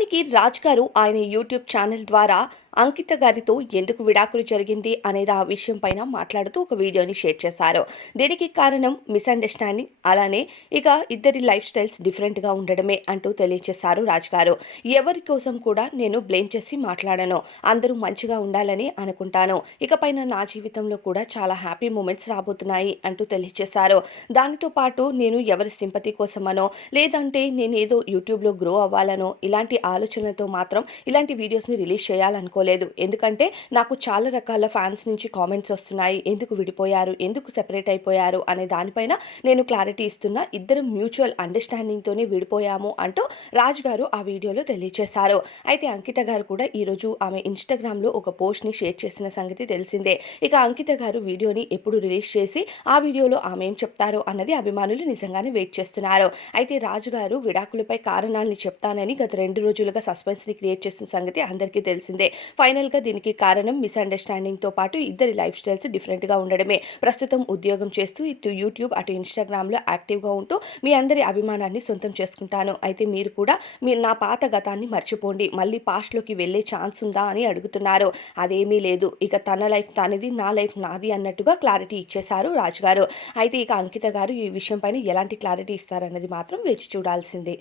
నిజానికి రాజ్ గారు ఆయన యూట్యూబ్ ఛానల్ ద్వారా అంకిత గారితో ఎందుకు విడాకులు జరిగింది అనేది ఆ విషయం పైన మాట్లాడుతూ ఒక వీడియోని షేర్ చేశారు. దీనికి కారణం మిస్అండర్స్టాండింగ్. అలానే ఇక ఇద్దరి లైఫ్ స్టైల్స్ డిఫరెంట్గా ఉండడమే అంటూ తెలియజేశారు రాజ్ గారు. ఎవరి కోసం కూడా నేను బ్లేమ్ చేసి మాట్లాడను. అందరూ మంచిగా ఉండాలని అనుకుంటాను. ఇక పైన నా జీవితంలో కూడా చాలా హ్యాపీ మూమెంట్స్ రాబోతున్నాయి అంటూ తెలియజేశారు. దానితో పాటు నేను ఎవరి సింపతి కోసమనో లేదంటే నేను ఏదో యూట్యూబ్లో గ్రో అవ్వాలనో ఇలాంటి ఆలోచనలతో మాత్రం ఇలాంటి వీడియోస్ని రిలీజ్ చేయాలనుకోలేదు. ఎందుకంటే నాకు చాలా రకాల ఫ్యాన్స్ నుంచి కామెంట్స్ వస్తున్నాయి. ఎందుకు విడిపోయారు? ఎందుకు సెపరేట్ అయిపోయారు? అనే దానిపైన నేను క్లారిటీ ఇస్తున్నా. ఇద్దరం మ్యూచువల్ అండర్స్టాండింగ్తోనే విడిపోయాము అంటూ రాజ్ గారు ఆ వీడియోలో తెలియజేశారు అయితే అంకిత గారు కూడా ఈరోజు ఆమె ఇన్స్టాగ్రామ్లో ఒక పోస్ట్ని షేర్ చేసిన సంగతి తెలిసిందే. ఇక అంకిత గారు వీడియోని ఎప్పుడు రిలీజ్ చేసి ఆ వీడియోలో ఆమె ఏం చెప్తారో అన్నది అభిమానులు నిజంగానే వెయిట్ చేస్తున్నారు. అయితే రాజు గారు విడాకులపై కారణాలని చెప్తానని గత రెండు రోజులు రోజులుగా సస్పెన్స్ని క్రియేట్ చేసిన సంగతి అందరికీ తెలిసిందే. ఫైనల్గా దీనికి కారణం మిస్అండర్స్టాండింగ్తో పాటు ఇద్దరి లైఫ్ స్టైల్స్ డిఫరెంట్గా ఉండడమే. ప్రస్తుతం ఉద్యోగం చేస్తూ ఇటు యూట్యూబ్ అటు ఇన్స్టాగ్రామ్లో యాక్టివ్గా ఉంటూ మీ అందరి అభిమానాన్ని సొంతం చేసుకుంటాను. అయితే మీరు కూడా మీరు నా పాత గతాన్ని మర్చిపోండి. మళ్ళీ పాస్ట్లోకి వెళ్ళే ఛాన్స్ ఉందా అని అడుగుతున్నారు. అదేమీ లేదు. ఇక తన లైఫ్ తనది నా లైఫ్ నాది అన్నట్టుగా క్లారిటీ ఇచ్చేశారు రాజు గారు అయితే ఇక అంకిత గారు ఈ విషయంపైన ఎలాంటి క్లారిటీ ఇస్తారన్నది మాత్రం వేచి చూడాల్సిందే.